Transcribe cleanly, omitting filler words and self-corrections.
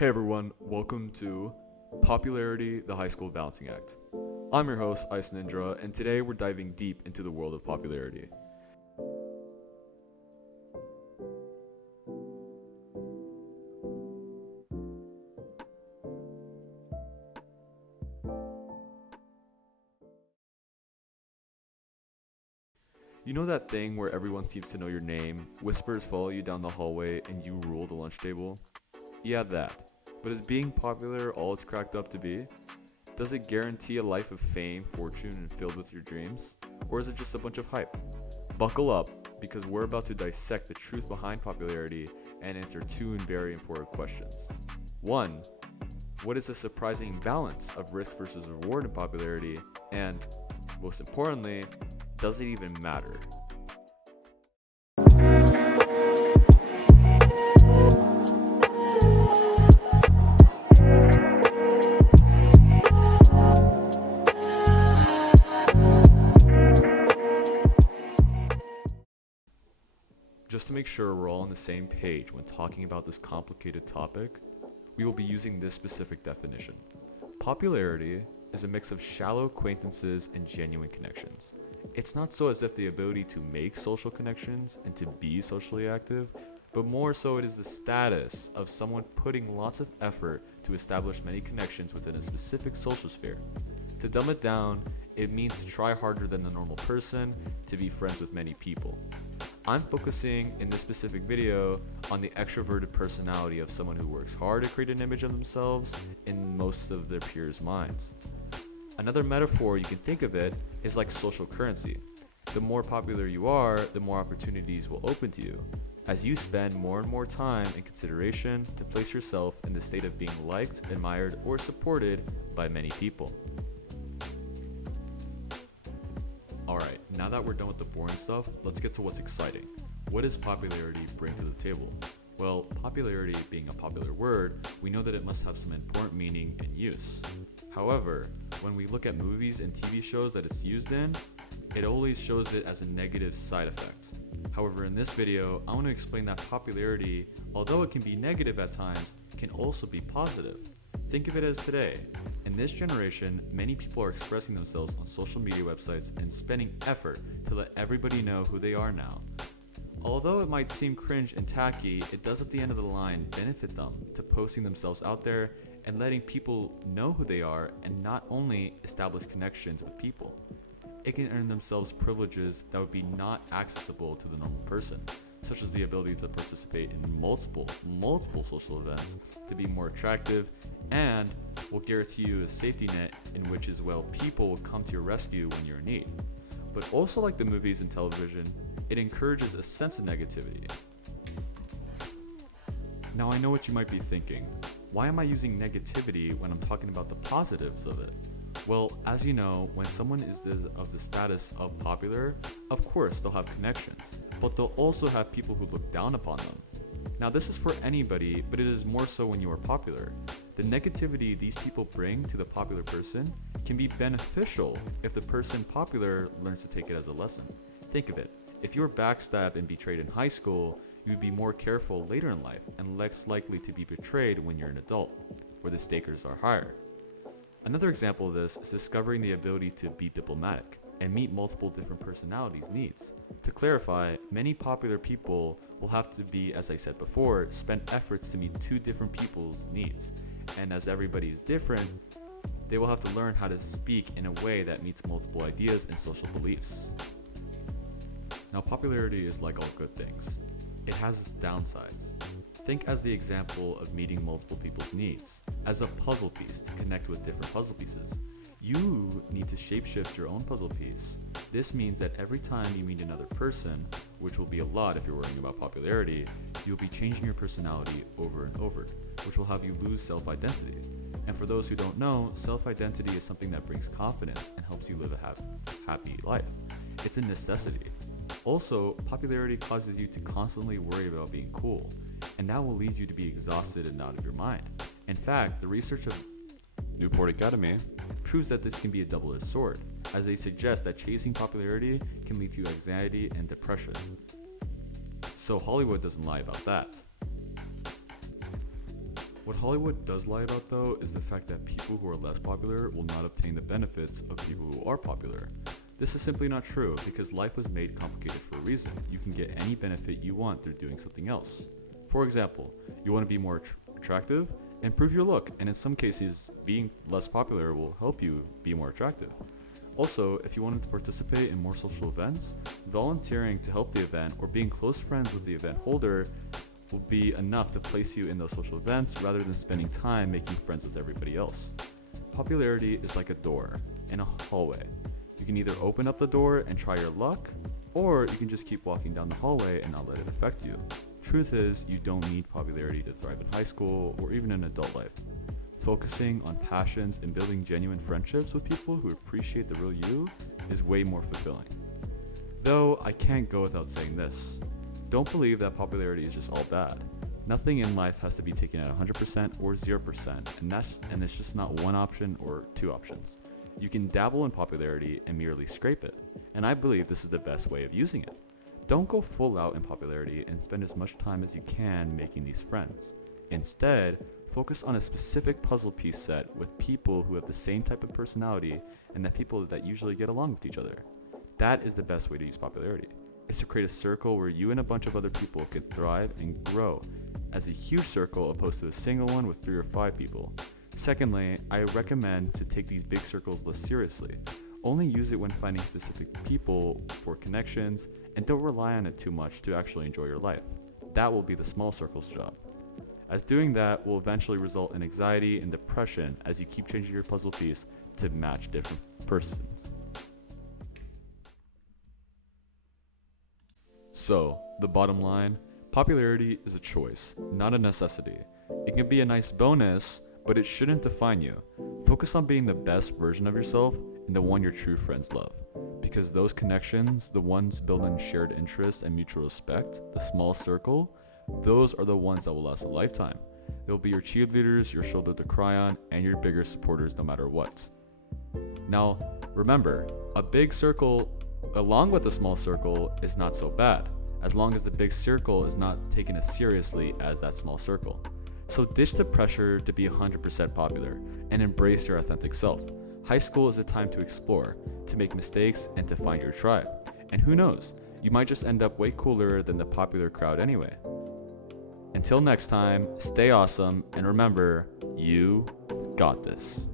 Hey everyone, welcome to Popularity, the High School Balancing Act. I'm your host, Ice Ninja, and today we're diving deep into the world of popularity. You know that thing where everyone seems to know your name, whispers follow you down the hallway, and you rule the lunch table? Yeah, that. But is being popular all it's cracked up to be? Does it guarantee a life of fame, fortune, and filled with your dreams? Or is it just a bunch of hype? Buckle up, because we're about to dissect the truth behind popularity and answer two very important questions. 1. What is the surprising balance of risk versus reward in popularity? And, most importantly, does it even matter? Just to make sure we're all on the same page when talking about this complicated topic, we will be using this specific definition. Popularity is a mix of shallow acquaintances and genuine connections. It's not so as if the ability to make social connections and to be socially active, but more so it is the status of someone putting lots of effort to establish many connections within a specific social sphere. To dumb it down, it means to try harder than the normal person to be friends with many people. I'm focusing in this specific video on the extroverted personality of someone who works hard to create an image of themselves in most of their peers' minds. Another metaphor you can think of it is like social currency. The more popular you are, the more opportunities will open to you, as you spend more and more time and consideration to place yourself in the state of being liked, admired, or supported by many people. Alright, now that we're done with the boring stuff, let's get to what's exciting. What does popularity bring to the table? Well, popularity being a popular word, we know that it must have some important meaning and use. However, when we look at movies and TV shows that it's used in, it always shows it as a negative side effect. However, in this video, I want to explain that popularity, although it can be negative at times, can also be positive. Think of it as today. In this generation, many people are expressing themselves on social media websites and spending effort to let everybody know who they are now. Although it might seem cringe and tacky, it does at the end of the line benefit them to posting themselves out there and letting people know who they are, and not only establish connections with people. It can earn themselves privileges that would be not accessible to the normal person, such as the ability to participate in multiple social events to be more attractive, and will guarantee you a safety net in which as well people will come to your rescue when you're in need. But also, like the movies and television, it encourages a sense of negativity. Now I know what you might be thinking. Why am I using negativity when I'm talking about the positives of it? Well, as you know, when someone is of the status of popular, of course they'll have connections, but they'll also have people who look down upon them. Now this is for anybody, but it is more so when you are popular. The negativity these people bring to the popular person can be beneficial if the person popular learns to take it as a lesson. Think of it. If you were backstabbed and betrayed in high school, you would be more careful later in life and less likely to be betrayed when you're an adult, where the stakes are higher. Another example of this is discovering the ability to be diplomatic and meet multiple different personalities' needs. To clarify, many popular people will have to be, as I said before, spend efforts to meet two different people's needs. And as everybody is different, they will have to learn how to speak in a way that meets multiple ideas and social beliefs. Now, popularity is like all good things. It has its downsides. Think as the example of meeting multiple people's needs, as a puzzle piece to connect with different puzzle pieces. You need to shapeshift your own puzzle piece. This means that every time you meet another person, which will be a lot if you're worrying about popularity, you'll be changing your personality over and over, which will have you lose self-identity. And for those who don't know, self-identity is something that brings confidence and helps you live a happy life. It's a necessity. Also, popularity causes you to constantly worry about being cool, and that will lead you to be exhausted and out of your mind. In fact, the research of Newport Academy proves that this can be a double-edged sword, as they suggest that chasing popularity can lead to anxiety and depression. So Hollywood doesn't lie about that. What Hollywood does lie about, though, is the fact that people who are less popular will not obtain the benefits of people who are popular. This is simply not true because life was made complicated for a reason. You can get any benefit you want through doing something else. For example, you want to be more attractive? Improve your look, and in some cases, being less popular will help you be more attractive. Also, if you wanted to participate in more social events, volunteering to help the event or being close friends with the event holder will be enough to place you in those social events rather than spending time making friends with everybody else. Popularity is like a door in a hallway. You can either open up the door and try your luck, or you can just keep walking down the hallway and not let it affect you. Truth is, you don't need popularity to thrive in high school or even in adult life. Focusing on passions and building genuine friendships with people who appreciate the real you is way more fulfilling. Though I can't go without saying this. Don't believe that popularity is just all bad. Nothing in life has to be taken at 100% or 0%, and it's just not one option or two options. You can dabble in popularity and merely scrape it, and I believe this is the best way of using it. Don't go full out in popularity and spend as much time as you can making these friends. Instead, focus on a specific puzzle piece set with people who have the same type of personality and that people that usually get along with each other. That is the best way to use popularity. It's to create a circle where you and a bunch of other people can thrive and grow as a huge circle opposed to a single one with 3 or 5 people. Secondly, I recommend to take these big circles less seriously. Only use it when finding specific people for connections, and don't rely on it too much to actually enjoy your life. That will be the small circle's job, as doing that will eventually result in anxiety and depression as you keep changing your puzzle piece to match different persons. So, the bottom line, popularity is a choice, not a necessity. It can be a nice bonus, but it shouldn't define you. Focus on being the best version of yourself and the one your true friends love. Because those connections, the ones built on shared interests and mutual respect, the small circle, those are the ones that will last a lifetime. They'll be your cheerleaders, your shoulder to cry on, and your biggest supporters no matter what. Now, remember, a big circle along with a small circle is not so bad, as long as the big circle is not taken as seriously as that small circle. So ditch the pressure to be 100% popular and embrace your authentic self. High school is a time to explore, to make mistakes, and to find your tribe. And who knows, you might just end up way cooler than the popular crowd anyway. Until next time, stay awesome, and remember, you got this.